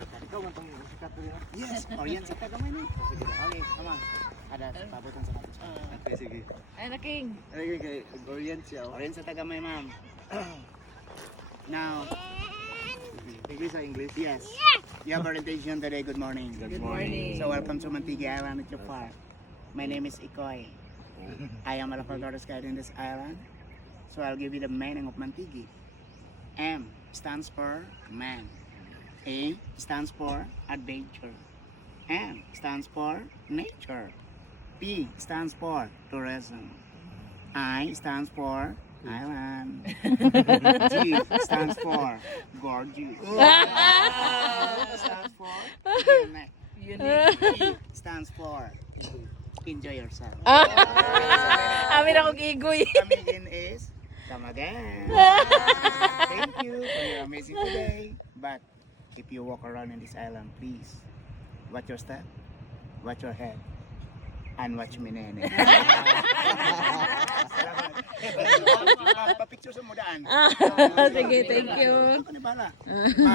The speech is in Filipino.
Ikaw man tong sikat rin. Yes, Orient sa tagamay na. Okay, come on. Ada pabutan sa natin. Okay, sige. Ay, na King. Okay, kay Orient siya. Orient sa tagamay, ma'am. Now, English sa English. yes. You have orientation today. Good morning. Good morning. So welcome to Mantigui Island at your park. My name is Ikoy. I am a local tourist guide in this island. So I'll give you the meaning of Mantigui. M stands for man. A stands for adventure. N stands for nature. P stands for tourism. I stands for island. G stands for gorgeous. Stands for unique. E stands for enjoy yourself. Amin ako gigoy. Come again is come again. Thank you for your amazing today. But if you walk around in this island, please watch your step, watch your head, and watch me nene. Salamat. Pa-picture sa mudaan. Sige, thank you. Ako ni bala.